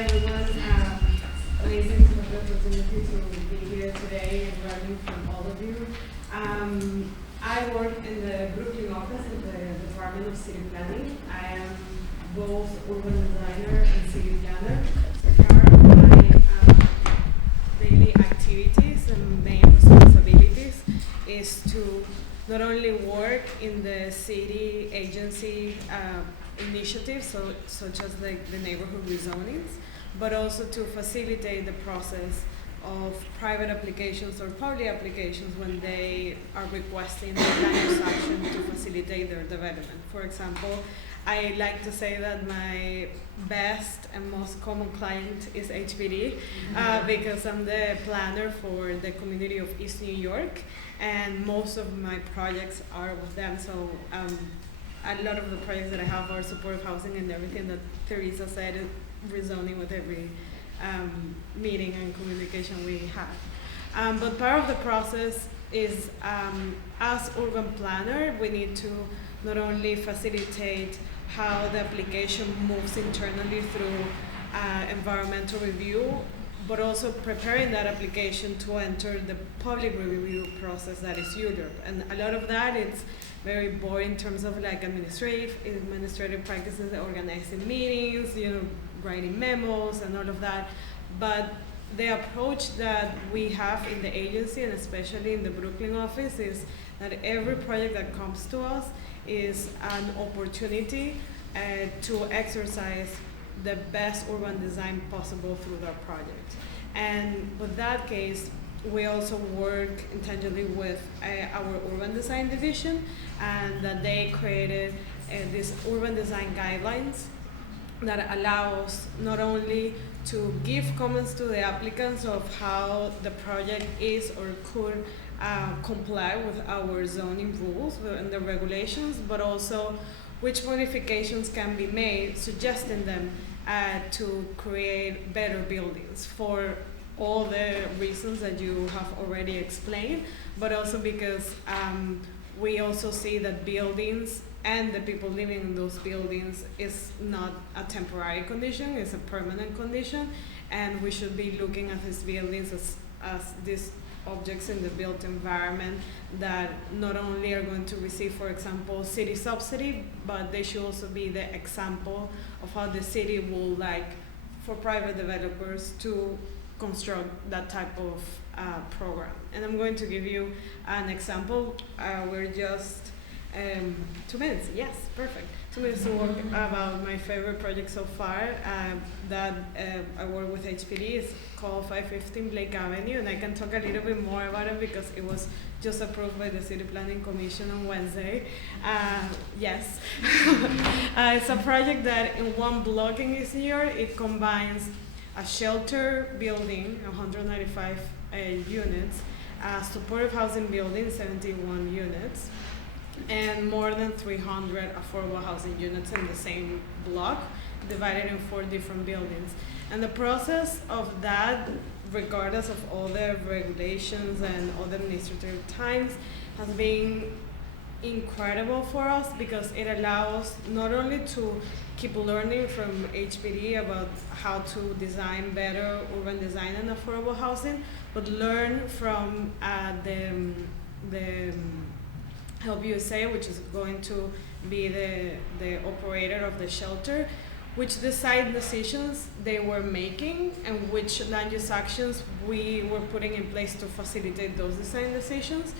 everyone. Amazing to have the opportunity to be here today and learning from all of you. I work in the Brooklyn office in the Department of City Planning. I am both urban designer and city planner. Part of my daily activities and main responsibilities is to not only work in the city agency initiatives, such as like the neighborhood rezonings, but also to facilitate the process of private applications or public applications when they are requesting the land use action to facilitate their development. For example, I like to say that my best and most common client is HPD because I'm the planner for the community of East New York, and most of my projects are with them. So a lot of the projects that I have are supportive housing and everything that Teresa said, rezoning with every meeting and communication we have. But part of the process is, as urban planner, we need to not only facilitate how the application moves internally through environmental review, but also preparing that application to enter the public review process that is Europe. And a lot of that is very boring in terms of like administrative practices, organizing meetings, writing memos and all of that. But the approach that we have in the agency, and especially in the Brooklyn office, is that every project that comes to us is an opportunity to exercise the best urban design possible through that project. And with that case, we also work intentionally with our urban design division, and that they created these urban design guidelines that allow us not only to give comments to the applicants of how the project is or could comply with our zoning rules and the regulations, but also which modifications can be made, suggesting them to create better buildings for all the reasons that you have already explained, but also because we also see that buildings and the people living in those buildings is not a temporary condition, it's a permanent condition, and we should be looking at these buildings as these objects in the built environment that not only are going to receive, for example, city subsidy, but they should also be the example of how the city will like for private developers to construct that type of program. And I'm going to give you an example. We're just 2 minutes, yes, perfect. 2 minutes to work about my favorite project so far that I work with HPD. It's called 515 Blake Avenue, and I can talk a little bit more about it because it was just approved by the City Planning Commission on Wednesday. Yes. It's a project that in one block in East New York, it combines a shelter building, 195 units, a supportive housing building, 71 units, and more than 300 affordable housing units in the same block, divided in 4 different buildings. And the process of that, regardless of all the regulations and all the administrative times, has been incredible for us because it allows not only to keep learning from HPD about how to design better urban design and affordable housing, but learn from the Help USA, which is going to be the operator of the shelter, which design decisions they were making and which land use actions we were putting in place to facilitate those design decisions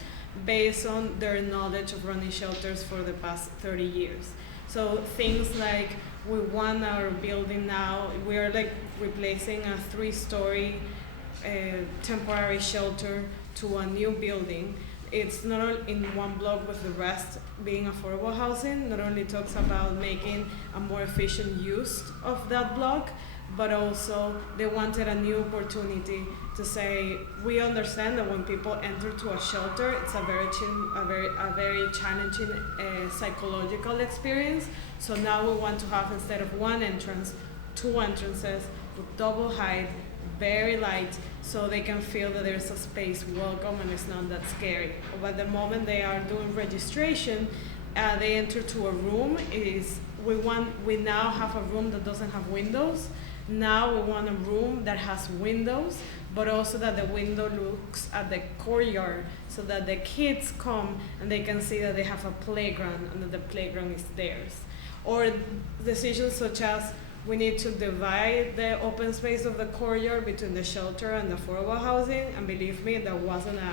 based on their knowledge of running shelters for the past 30 years. So things like we want our building now, we are like replacing a 3-story temporary shelter to a new building. It's not all in one block with the rest being affordable housing. Not only talks about making a more efficient use of that block, but also they wanted a new opportunity to say, we understand that when people enter to a shelter, it's a very challenging psychological experience. So now we want to have, instead of one entrance, 2 entrances with double height, very light, so they can feel that there's a space welcome and it's not that scary. But the moment they are doing registration, they enter to a room. We now have a room that doesn't have windows, Now we want a room that has windows, but also that the window looks at the courtyard so that the kids come and they can see that they have a playground and that the playground is theirs. Or decisions such as we need to divide the open space of the courtyard between the shelter and the affordable housing, and believe me, that wasn't an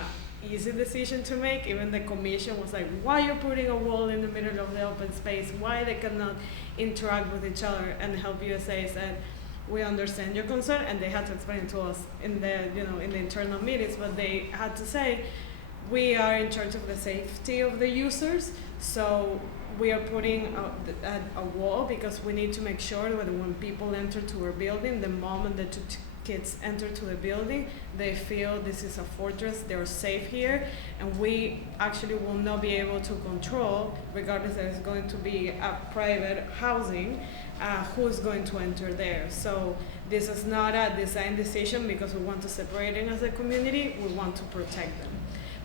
easy decision to make. Even the commission was like, why you're putting a wall in the middle of the open space? Why they cannot interact with each other? And Help USA said, we understand your concern, and they had to explain it to us in the in the internal meetings, but they had to say, we are in charge of the safety of the users, so we are putting a wall because we need to make sure that when people enter to our building, the moment the two kids enter to the building, they feel this is a fortress, they're safe here, and we actually will not be able to control, regardless that it's going to be a private housing, who's going to enter there. So this is not a design decision because we want to separate them as a community, we want to protect them.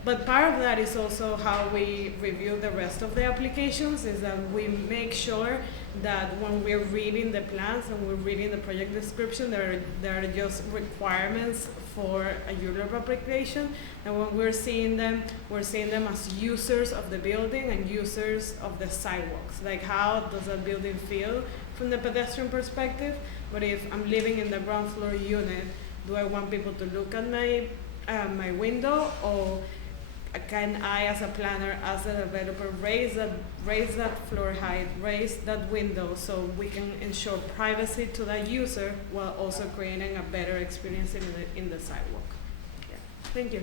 But part of that is also how we review the rest of the applications, is that we make sure that when we're reading the plans and we're reading the project description, there are just requirements for a ULURP application, and when we're seeing them as users of the building and users of the sidewalks. Like, how does that building feel from the pedestrian perspective? But if I'm living in the ground floor unit, do I want people to look at my window, or can I, as a planner, as a developer, raise that floor height, raise that window, so we can ensure privacy to that user while also creating a better experience in the sidewalk? Yeah. Thank you.